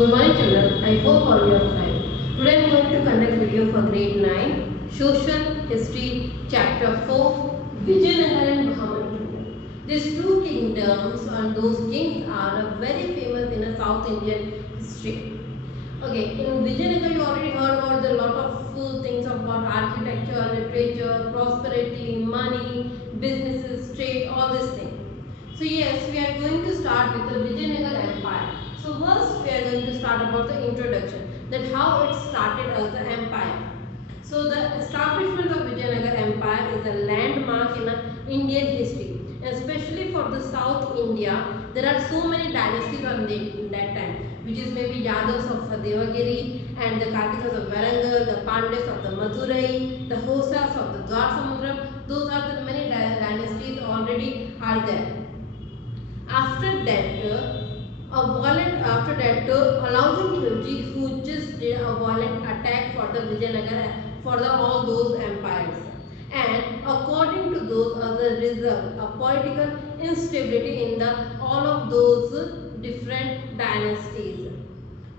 Good morning children, I hope all you are fine. Today I am going to conduct video for grade 9, Social History Chapter 4, Vijayanagar and Bahmani Kingdom. These two kingdoms and those kings are very famous in a South Indian history. Okay, in Vijayanagar you already heard about the lot of things about architecture, literature, prosperity, money, businesses, trade, all these things. So yes, we are going to start with the Vijayanagar Empire. So first we are going to start about the introduction, that how it started as the empire. So the establishment of Vijayanagar Empire is a landmark in Indian history, especially for the South India. There are so many dynasties on that time, which is maybe Yadavas of Devagiri and the Kakithas of Varangal, the Pandys of the Madurai, the Hosas of the Dwarsamudram. Those are the many dynasties already are there. Alauddin Khilji, who just did a violent attack for the Vijayanagar for all those empires, and according to those other result a political instability in the all of those different dynasties.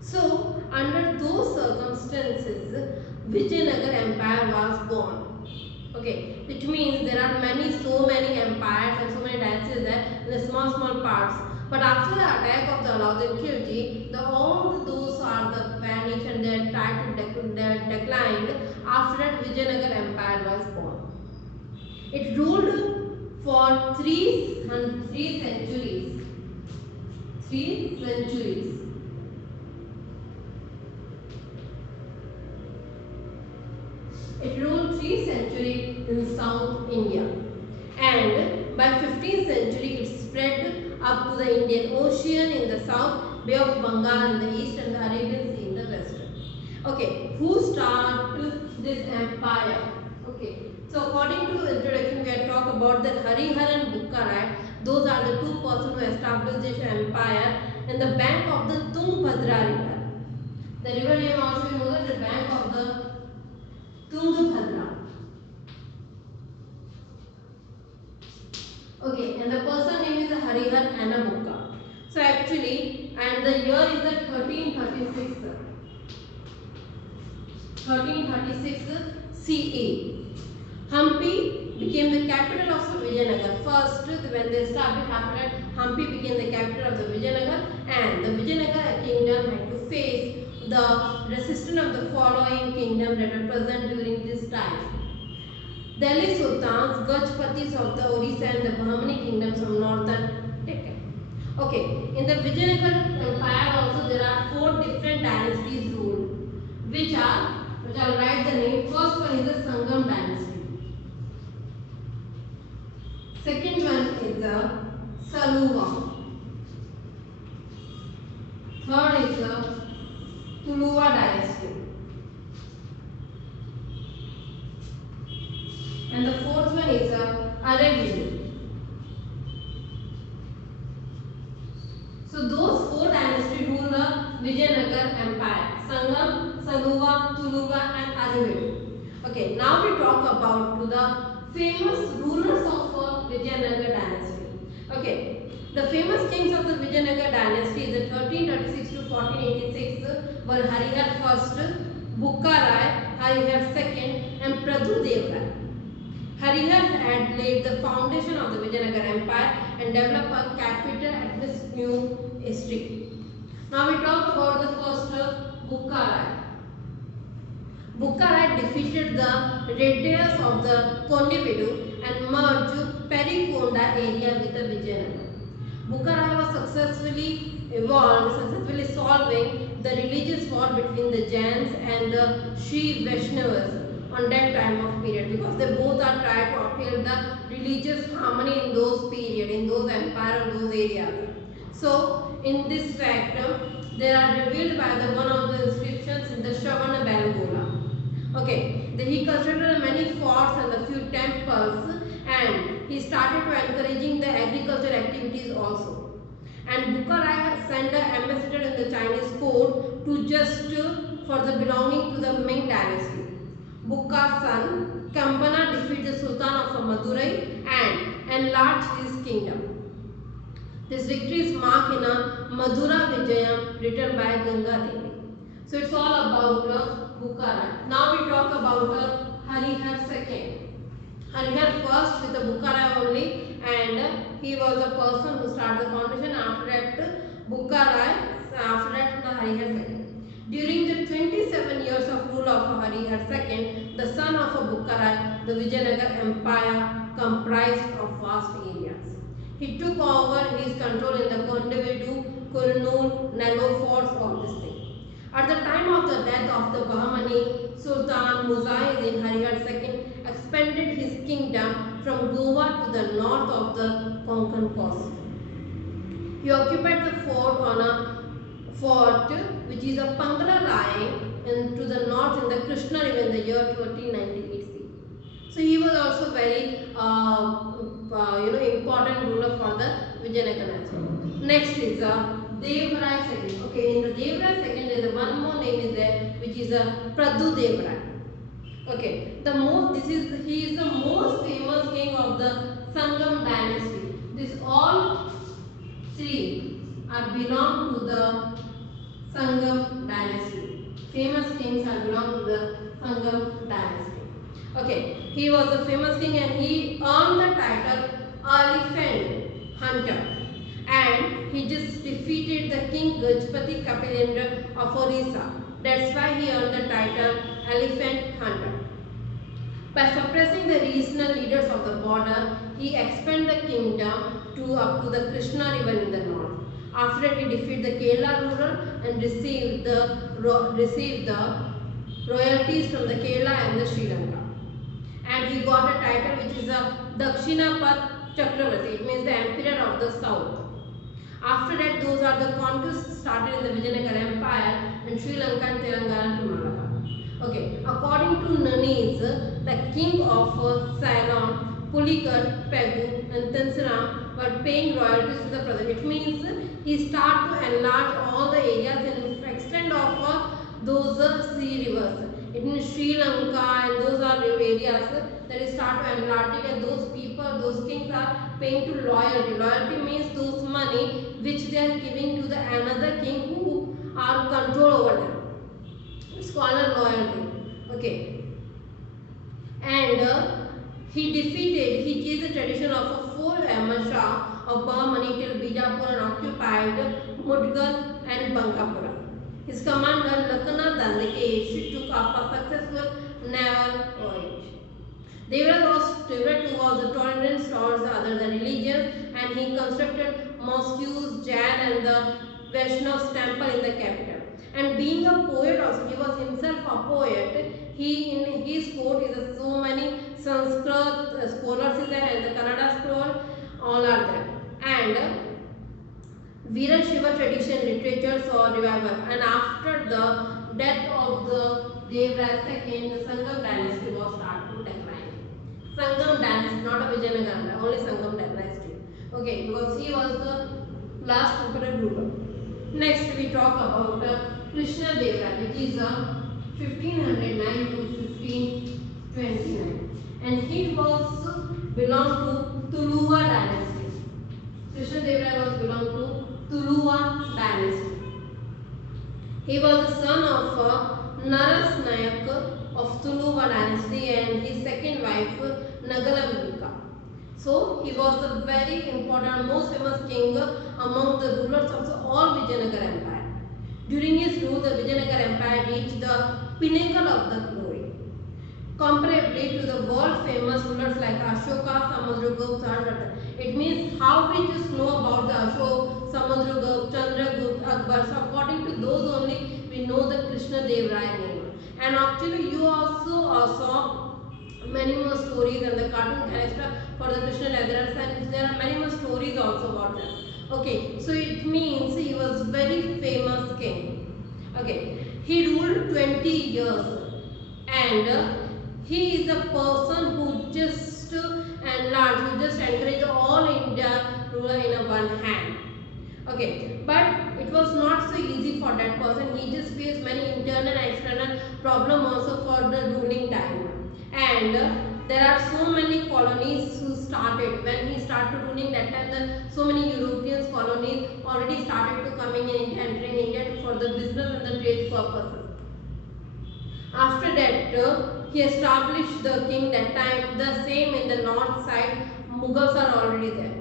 So under those circumstances, Vijayanagar Empire was born. Okay, which means there are so many empires and so many dynasties there in the small parts. But after the attack of the Alauddin Khilji, all those are the vanished and they tried to declined. After that, Vijayanagar Empire was born. It ruled for three centuries. 3 centuries. It ruled 3 centuries in South India, and by 15th century it spread up to the Indian Ocean in the south, Bay of Bengal in the east, and the Arabian Sea in the west. Okay, who started this empire? Okay, so according to the introduction, we are talk about the Harihar and Bukka Rai. Those are the two persons who established this empire in the bank of the Tungabhadra river. The river name also you know that the bank of the Tungabhadra. Okay, and the person name is Harihar and a Bukka. So actually, and the year is the 1336. 1336 CE. Hampi became the capital of the Vijayanagar. First, when they started happening, Hampi became the capital of the Vijayanagar, and the Vijayanagar kingdom had to face the resistance of the following kingdom that were present during this time. Delhi Sultans, Gajpatis of the Odisha and the Bahmani kingdoms of northern Deccan. Okay, in the Vijayanagar Empire also there are 4 different dynasties ruled, which I'll write the name. First one is the Sangam dynasty. Second one is the Saluva. Third is the Tuluva dynasty. And the fourth one is the Arabian. So those 4 dynasties rule the Vijayanagar Empire: Sangam, Saluva, Tuluva, and Arabian. Okay, now we talk about the famous rulers of Vijayanagar dynasty. Okay, the famous kings of the Vijayanagar dynasty is the 1336 to 1486 were Harihar first, Bukka Rai, Harihar second, and Pradhudev Rai. Harihar had laid the foundation of the Vijayanagar Empire and developed a capital at this new history. Now we talk about the first Bukka Rai. Bukka Rai defeated the Reddayas of the Kondividu and merged Perikonda area with the Vijayanagar. Bukka Rai was successfully solving the religious war between the Jains and the Sri Vaishnavas on that time of period, because they both are trying to uphold the religious harmony in those period, in those empire, those areas. So in this fact, they are revealed by the one of the inscriptions in the Shravana Belgola. Okay, he constructed many forts and a few temples, and he started to encouraging the agricultural activities also. And Bukka Rai sent an ambassador in the Chinese court to just for the belonging to the Ming dynasty. Bukka's son Kampana defeated the Sultan of Madurai and enlarged his kingdom. His victories mark in a Madhura Vijayam written by Ganga Devi. So it's all about Bukhara. Now we talk about Harihar II. Harihar first with the Bukhara only, and he was the person who started the foundation. After that Bukhara, after that the Harihar II. During the 27 years of rule of Harihar II, the son of Bukhara, the Vijayanagar Empire comprised of vast areas. He took over his control in the Kondavedu, Kurnool, Nellore forts, all this thing. At the time of the death of the Bahmani Sultan Muzahiddin, Harihar II expanded his kingdom from Goa to the north of the Konkan coast. He occupied the fort on a fort which is a Pangala line to the north in the Krishna River in the year 1398 CE. So he was also very important ruler for the Vijayanagara. Next is Devrai II. Okay, in the Devrai II there is one more name is there, which is Pradu Devrai. Okay, he is the most famous king of the Sangam dynasty. This all three belong to the Sangam dynasty. Famous kings are belong to the Sangam dynasty. Okay, he was a famous king and he earned the title Elephant Hunter. And he just defeated the King Gajpati Kapilendra of Orissa. That's why he earned the title Elephant Hunter. By suppressing the regional leaders of the border, he expanded the kingdom up to the Krishna River in the north. After that, he defeated the Kerala ruler and received the royalties from the Kerala and the Sri Lanka. And he got a title which is a Dakshinapat Chakravarti. It means the emperor of the south. After that, those are the conquests started in the Vijayanagara Empire in Sri Lanka and Telangana to Malabar. Okay, according to Nanis, the king of Ceylon, Pulikat, Pegu and Tensaram were paying royalties to the brother. It means he started to enlarge all the areas and extent of those sea rivers. It means Sri Lanka and those are areas that is start to enlarge and those people, those kings are paying to loyalty. Loyalty means those money which they are giving to the another king who are control over them. It's called a loyalty. Okay. And he changed the tradition of a full Shah of Bahmani till Bijapur and occupied Mudgal and Bankapura. His commander Lakana Dandikesh took up a successful naval voyage. Devrai too was a tolerant towards the other religions and he constructed mosques, Jain and the Vaishnav's temple in the capital. And being a poet also, he was himself a poet. He in his court is so many Sanskrit scholars is there and the Kannada scroll all are there. And Veera Shiva tradition literature saw revival. And after the death of the Devrai II, the Sangam dynasty was started to decline. Sangam dynasty, not a Vijayanagara, only Sangam dynasty. Okay, because he was the last emperor ruler. Next we talk about Krishna Deva, which is 1509 to 1529, and he was belonged to Tuluva dynasty. Krishna Deva was belonged to Tuluva dynasty. He was the son of Naras Nayak of Tuluva dynasty and his second wife Nagala Vibhika. So he was the very important, most famous king among the rulers of the all Vijayanagara Empire. During his rule, the Vijayanagara Empire reached the pinnacle of the glory, comparably to the world famous rulers like Ashoka, Samudragupta. It means how we just know about the Ashoka, Samudragupta, Chandragupta, Akbar. So according to those only we know the Krishna Dev Rai name. And actually you also saw many more stories and the cartoon character for the Krishna Dev Rai, and there are many more stories also about them. Okay, so it means he was very famous king. Okay, he ruled 20 years and he is a person who just enlarged, who just encouraged all India ruler in a one hand. Okay, but it was not so easy for that person. He just faced many internal and external problems also for the ruling time. And there are so many colonies who started when he started ruling that time. So many Europeans colonies already started to coming in India, entering India for the business and the trade purposes. After that, he established the king. That time, the same in the north side, Mughals are already there.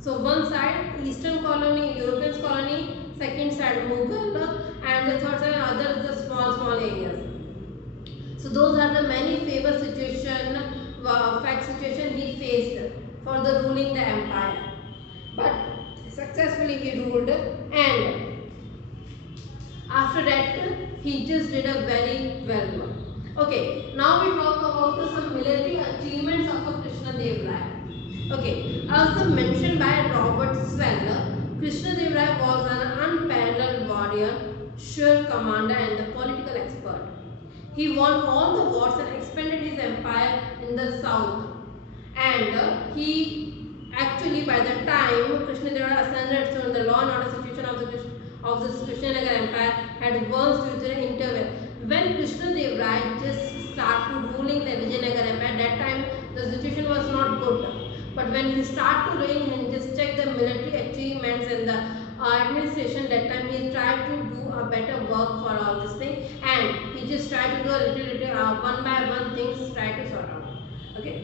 So one side Eastern colony, European colony, second side Mughal, and the third side other the small areas. So those are the many famous fact situation he faced for the ruling the empire. But successfully he ruled, and after that he just did a very well work. Okay, now we talk about some military achievements of Krishna Dev Raya. Okay, as mentioned by Robert Swell, Krishna Dev Raya was an unparalleled warrior, sure commander and a political expert. He won all the wars and expanded his empire in the south. And he actually, by the time Krishna Deva Raya ascended, so the law and order situation of the Krishnanagar Empire had worse due to the interval. When Krishna Dev Raya just started ruling the Vijayanagar Empire, that time the situation was not good. But when he started ruling and just check the military achievements and the administration, that time he tried to do a better work for all this thing, and he just tried to do a little one by one things, try to sort out. Okay.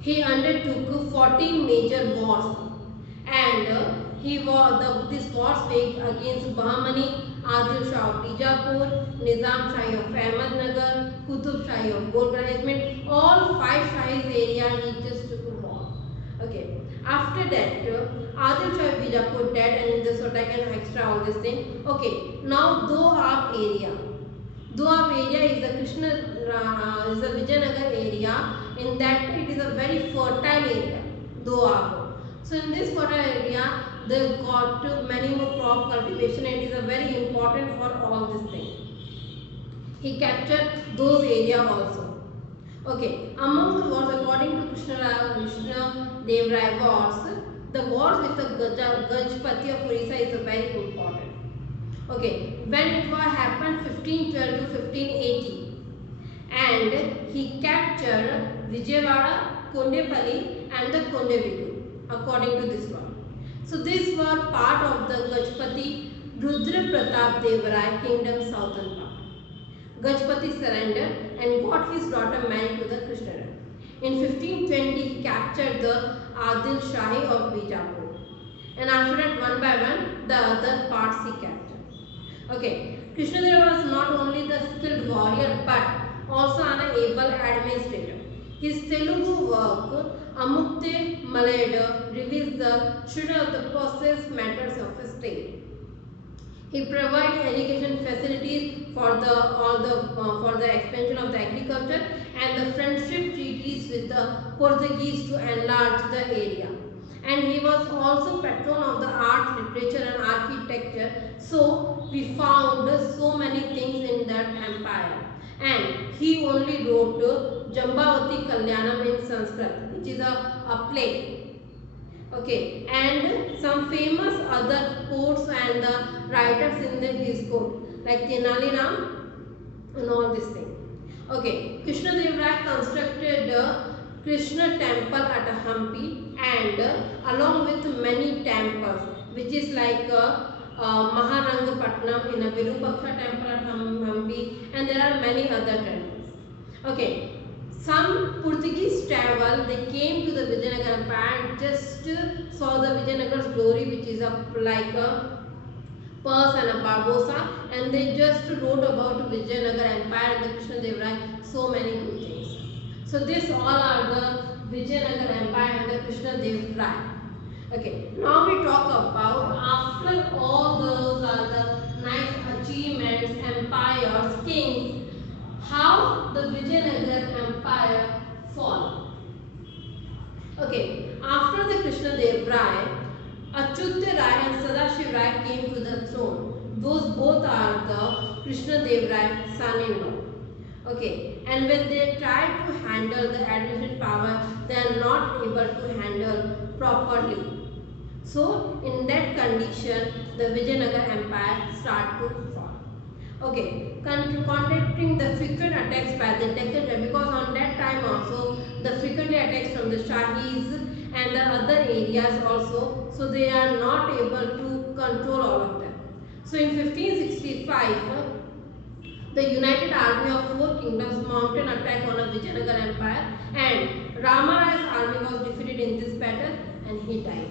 He undertook 14 major wars, and these wars waged against Bahmani, Adil Shah of Bijapur, Nizam Shahi of Ahmednagar, Qutub Shahi of Golconda. All 5 Shahis area he just took a war. Okay. After that, Adil Shah of Bijapur dead, and this what I can extra all this thing. Okay. Now Doab area. Doab area is the is the Vijayanagar area. In that it is a very fertile area, Doab. So in this fertile area, they got many more crop cultivation, and it is a very important for all this thing. He captured those area also. Okay, among the wars according to Krishna Dev Raya wars, the wars with the Gajpati of Orissa is very important. Okay, when it was happened 1512 to 1580, and he captured Vijayawada, Kondepalli and the Kondevidu according to this one. So these were part of the Gajpati Rudra Pratap Dev Raya kingdom southern part. Gajpati surrendered and got his daughter married to the Krishna Raya. In 1520 he captured the Adil Shahi of Bijapur, and after that one by one the other parts he captured. Okay, Krishna Deva was not only the skilled warrior but also an able administrator. His Telugu work, Amukte Malayada, reveals the truth of the process matters of a state. He provided education facilities for the expansion of the agriculture and the friendship treaties with the Portuguese to enlarge the area. And he was also patron of the art, literature and architecture. So we found so many things in that empire. And he only wrote Jambavati Kalyanam in Sanskrit, which is a play. Okay, and some famous other poets and the writers in his court, like Tenali Ram and all this thing. Okay, Krishna Dev Raya constructed Krishna temple at Hampi, and along with many temples, which is like Maharangapatnam in a Virupaksha temple at Hampi, and there are many other temples. Okay, some Portuguese travel, they came to the Vijayanagar Empire and just saw the Vijayanagar's glory, which is like a Pers and a Barbosa, and they just wrote about Vijayanagar Empire and the Krishna Dev Raya, so many good things. So this all are the Vijayanagar Empire and the Krishna Dev Raya. Okay, now we talk about after all those are the nice achievements, empires, kings, how the Vijayanagar Empire fall. Okay, after the Krishna Dev Raya, Achyuta Rai and Sadashiv Rai came to the throne. Those both are the Krishna Dev Raya son-in-law. Okay, and when they try to handle the administrative power, they are not able to handle properly. So in that condition, the Vijayanagar Empire start to fall. Okay, contradicting the frequent attacks by the Deccan, because on that time also the frequent attacks from the Shahis and the other areas also, so they are not able to control all of them. So in 1565, the united army of four kingdoms mounted attack on a Vijayanagar empire, and Ramarai's army was defeated in this battle and he died.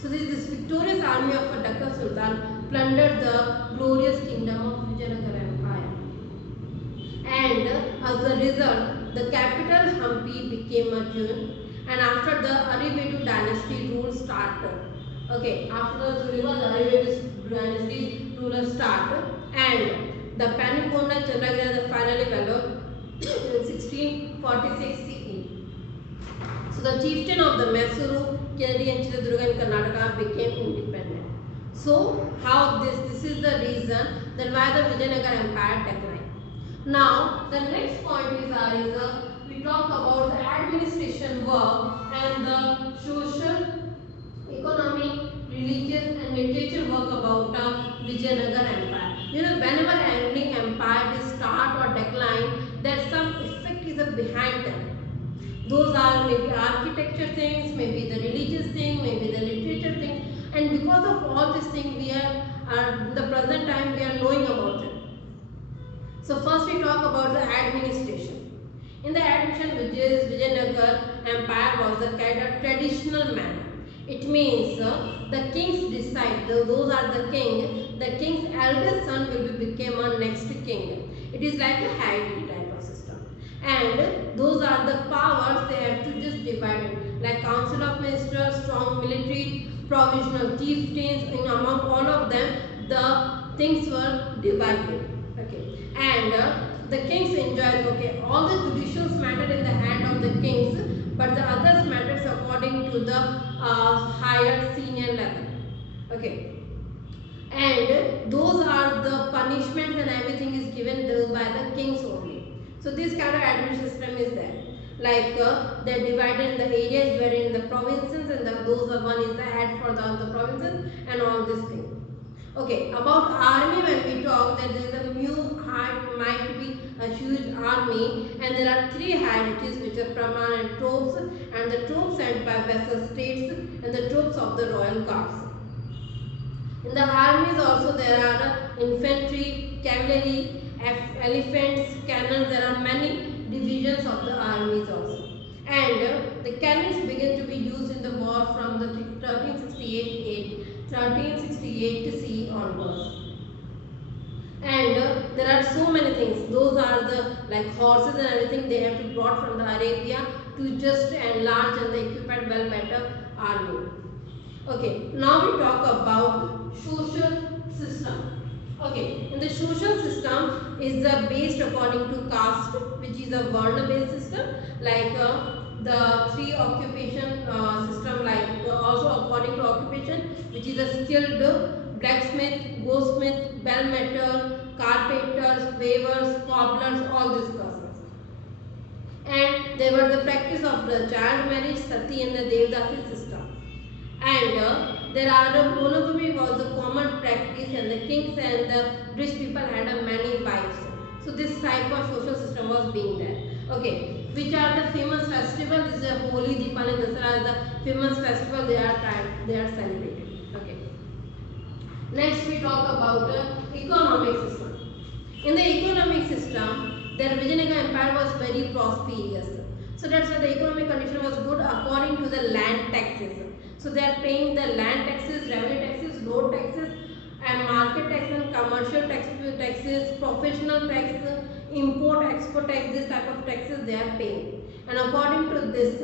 So this victorious army of a Deccan Sultan plundered the glorious kingdom of Vijayanagar empire, and as a result the capital Hampi became a ruin, and after the Arivedu dynasty rule started. Okay, after the Arivedu dynasty rule started, and the Panikonda Chandragiri finally fell in 1646 CE. So the chieftain of the Mysuru, Kennedy and Chitradurga in Karnataka became independent. So how this is the reason that why the Vijayanagar empire declined. Now the next point is we talk about the administration work and the social, economic, religious and literature work about Vijayanagar empire. You know, whenever any empire is start or decline, there's some effect is behind them. Those are maybe architecture things, maybe the religious thing, maybe the literature things, and because of all these things we are in the present time we are knowing about them. So first we talk about the administration. In the administration, which is Vijayanagar empire was the kind of traditional manner. It means the kings decide, those are the king, the king's eldest son will become a next king. It is like a hierarchy type of system. And those are the powers they have to just divide it. Like council of ministers, strong military, provisional chieftains, and among all of them the things were divided. Okay. And the kings enjoyed, okay, all the judicial matter in the hand of the kings, but the others matters according to the higher senior level. Okay. And those are the punishments and everything is given by the kings only. So this kind of administration system is there. Like they are divided in the areas wherein the provinces, and those are one is the head for the provinces and all this thing. Okay, about army when we talk that there is a might be a huge army, and there are three hierarchies which are Praman and troops, and the troops sent by vassal states and the troops of the royal guards. In the armies also there are infantry, cavalry, elephants, cannons, there are many divisions of the armies also. And the cannons began to be used in the war from the 1368 CE onwards. And there are so many things. Those are the like horses and everything they have to brought from the Arabia to just enlarge and the equipment well better army. Okay, now we talk about social system. Okay, in the social system is based according to caste, which is a Varna based system, like the three occupation system, like also according to occupation, which is a skilled blacksmith, goldsmith, bell metal, carpenters, weavers, cobblers, all these persons. And there were the practice of the child marriage, sati and the devdasi system. And there are the monogamy was the common practice, and the kings and the rich people had many wives. So this type of social system was being there. Okay, which are the famous festivals? This is Holi, Deepavali, Dasara, the famous festival they are celebrated. Okay. Next we talk about economic system. In the economic system, the Vijayanagar empire was very prosperous. So that's why the economic condition was good according to the land taxes. So they are paying the land taxes, revenue taxes, road taxes, and market tax and commercial taxes, professional tax, import, export tax, this type of taxes they are paying. And according to this,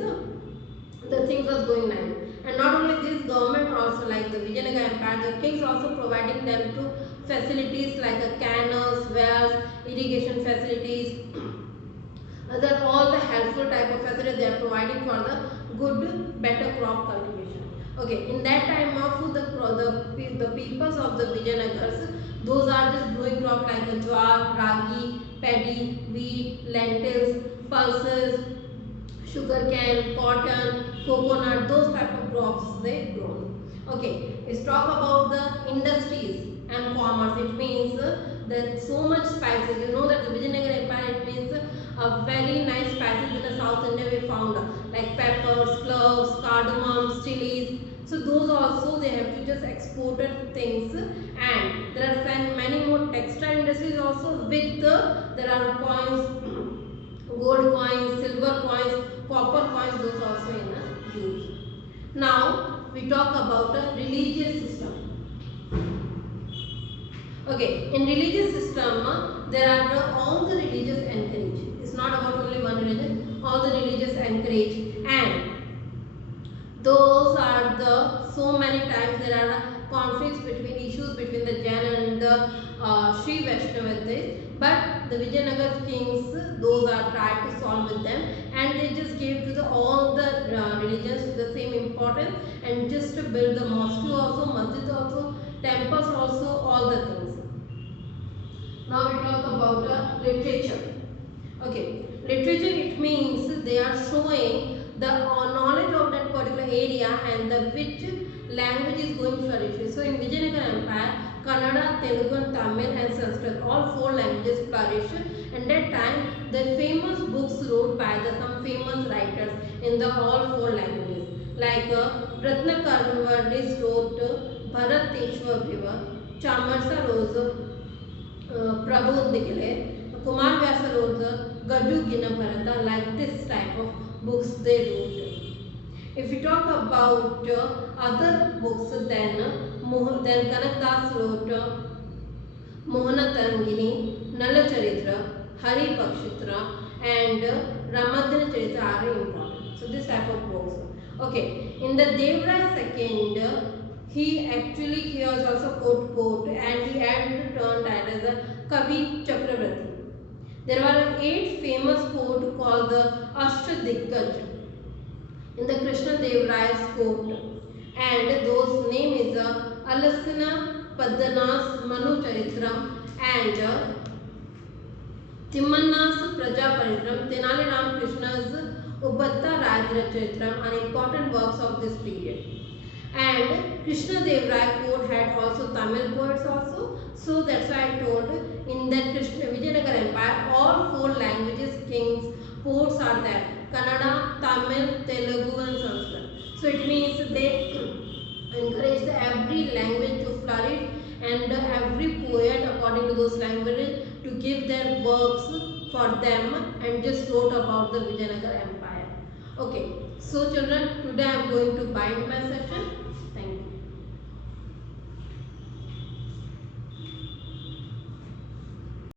the things was going on. And not only this, government also, like the Vijayanagar empire, the kings also providing them to facilities like canals, wells, irrigation facilities, other all the helpful type of facilities they are providing for the good, better crop cultivation. Okay, in that time of the peoples of the Vijayanagars, those are just growing crop like the jowar, ragi, paddy, wheat, lentils, pulses, sugarcane, cotton, coconut, those type of crops they grow. Okay, let's talk about the industries and commerce. It means that so much spices. You know that the Vijayanagar empire, it means a very nice spices in the South India we found like peppers, cloves, cardamoms, chilies. So those also they have to just exported things, and there are many more textile industries also with there are coins, gold coins, silver coins, copper coins, those also in use. Now we talk about a religious system. Okay, in religious system, there are all the religious encourage. It's not about only one religion. All the religious encourage, and those are the so many times there are conflicts between issues between the Jain and the Sri Vaishnavas. But the Vijayanagar kings, those are tried to solve with them, and they just gave to the all the religions the same importance, and just to build the mosque also, masjid also, temples also, all the things. Now we talk about literature. Okay, literature, it means they are showing the knowledge of that particular area and the which language is going to flourish. So in Vijayanagar Empire, Kannada, Telugu, Tamil and Sanskrit, all four languages flourished. And that time, the famous books wrote by some famous writers in the all four languages. Like Ratnakarmavardis wrote Bharat Teshwar Viva, Chamarsa wrote Prabodh Nikile, Kumar Vyasa wrote the Gadu Gina Bharata, like this type of books they wrote. If we talk about other books, then Kanak Das wrote Mohana Tarangini, Nala Charitra, Hari Pakshitra, and Ramadana Charitra are important. So this type of books. Okay, in the Devrai second, he was also quote and he had turned that as a Kavi Chakravarti. There were 8 famous poets called the Ashtadiggaj in the Krishna Dev Rai's court, and those name is Alasana Padmanas Manu Charitram and Timmanna's Praja Paritram, Tenali Ram Krishna's Ubatta Rajra Charitram are important works of this period. And Krishna Dev Rai court had also Tamil poets also. So that's why I told in that Krishna Vijayanagar Empire all 4 languages kings poets are there: Kannada, Tamil, Telugu and Sanskrit. So it means they encouraged every language to flourish, and every poet according to those languages to give their works for them, and just wrote about the Vijayanagar Empire. Okay, so children, today I am going to bind my session.